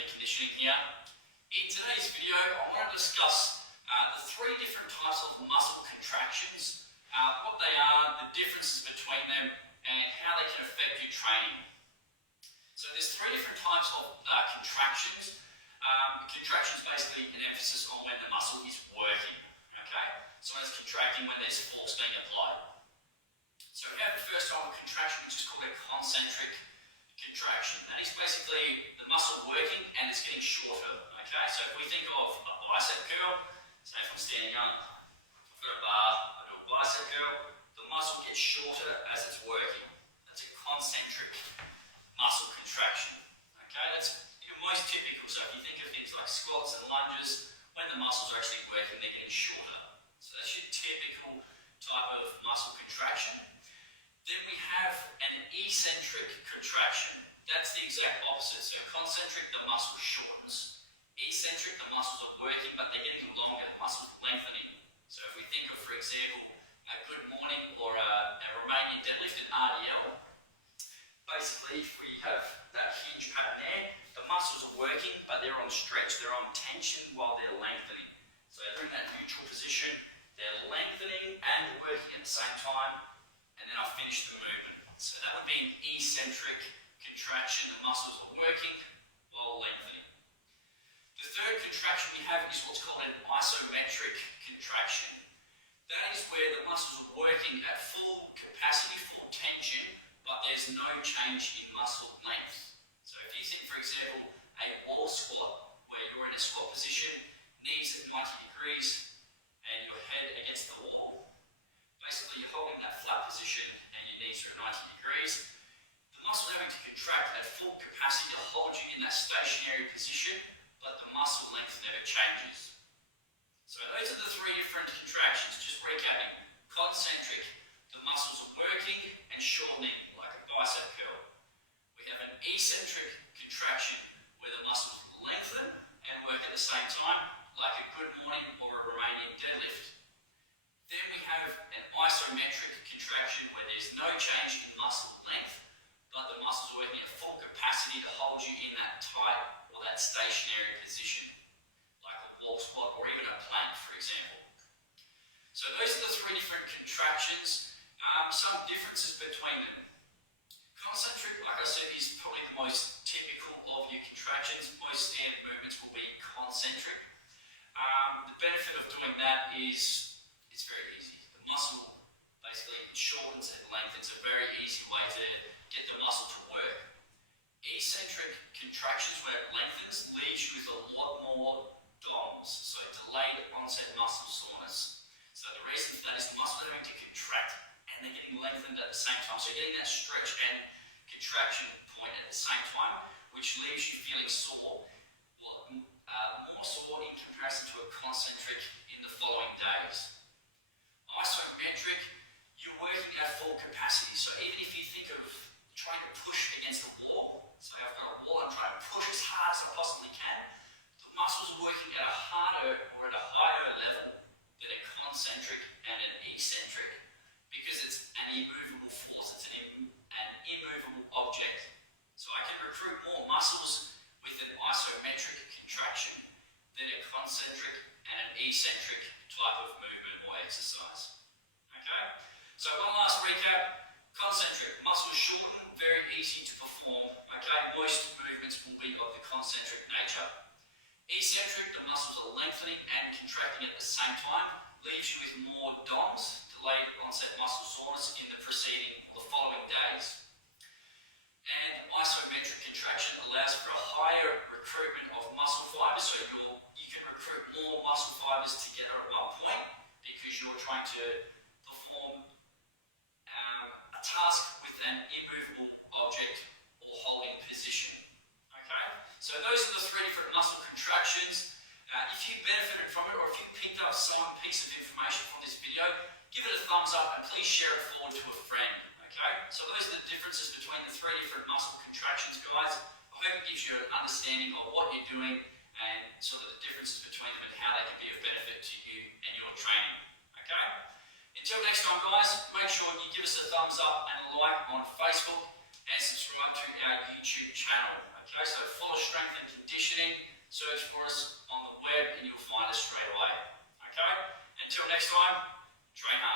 hypertrophy conditioning here. In today's video, I want to discuss the three different types of muscle contractions, what they are, the differences between them, and how they can affect your training. So there's three different types of contractions. Contractions basically an emphasis on when the muscle is working. Okay, so when it's contracting, when there's force being applied. So we have the first type of contraction, which is called a concentric contraction. And it's basically the muscle working and it's getting shorter. Okay, so if we think of a bicep curl, say if I'm standing up, I've got a bar, I do a bicep curl, the muscle gets shorter as it's working. That's a concentric muscle contraction. Okay, that's most typical. So if you think of things like squats and lunges, when the muscles are actually working, they're getting shorter. So that's your typical type of muscle contraction. Then we have an eccentric contraction. That's the exact opposite. So concentric, the muscle shortens. Eccentric, the muscles are working, but they're getting longer, muscles lengthening. So if we think of, for example, a good morning or a Romanian deadlift, an RDL, basically if we have that hinge pad there, the muscles are working, but they're on stretch, they're on tension while they're lengthening. So they're in that neutral position, they're lengthening and working at the same time, and then I'll finish the movement. So that would be an eccentric contraction. The muscles are working while lengthening. The third contraction we have is what's called an isometric contraction. That is where the muscles are working at full capacity, full tension, but there's no change in muscle length. So if you think, for example, a wall squat, where you're in a squat position, knees at 90 degrees, and your head against the wall, basically you're holding that flat position and your knees are at 90 degrees. The muscle having to contract at full capacity to hold you in that stationary position, but the muscle length never changes. So those are the three different contractions, just recapping. Concentric, the muscles are working and shortening like a bicep curl. We have an eccentric contraction where the muscles lengthen and work at the same time, like a good morning or a Romanian deadlift. Then we have an isometric contraction where there's no change in muscle length, but the muscles are working at full capacity to hold you in that tight or that stationary position, like a wall squat or even a plank, for example. So those are the three different contractions. Some differences between them. Concentric, like I said, is probably the most typical of your contractions. Most standard movements will be concentric. The benefit of doing that is it's very easy. The muscle basically shortens and lengthens. It's a very easy way to get the muscle to work. Eccentric contractions where it lengthens leaves you with a lot more DOMs, so delayed onset muscle soreness. So the reason for that is the muscle having to contract and they're getting lengthened at the same time. So you're getting that stretch and contraction point at the same time, which leaves you feeling sore, more sore in comparison to a concentric in the following days. Isometric, you're working at full capacity. So even if you think of trying to push against a wall, so I've got a wall, I'm trying to push as hard as I possibly can, the muscles are working at a harder or at a higher level than a concentric and an eccentric, because it's an immovable force, it's an immovable object. So I can recruit more muscles with an isometric contraction than a concentric and an eccentric type of movement or exercise. Okay? So one last recap. Concentric, muscles shorten, very easy to perform. Okay? Most movements will be of the concentric nature. Eccentric, the muscles are lengthening and contracting at the same time, leaves you with more DOMs, delayed onset muscle soreness, in the preceding or the following days. And isometric contraction allows for a higher recruitment of muscle fibers, so you can recruit more muscle fibers together at one point because you're trying to perform a task with an immovable object or holding position. Okay? So those are the three different muscle contractions. If you benefited from it or if you picked up some piece of information from this video, give it a thumbs up and please share it forward to a friend. Okay? So those are the differences between the three different muscle contractions, guys. I hope it gives you an understanding of what you're doing and sort of the differences between them and how they can be of benefit to you and your training. Okay? Until next time, guys, make sure you give us a thumbs up and a like on Facebook and subscribe subscribe to our YouTube channel. Okay, so Fulla Strength and Conditioning, search for us on the web and you'll find us straight away. Okay, until next time, train hard.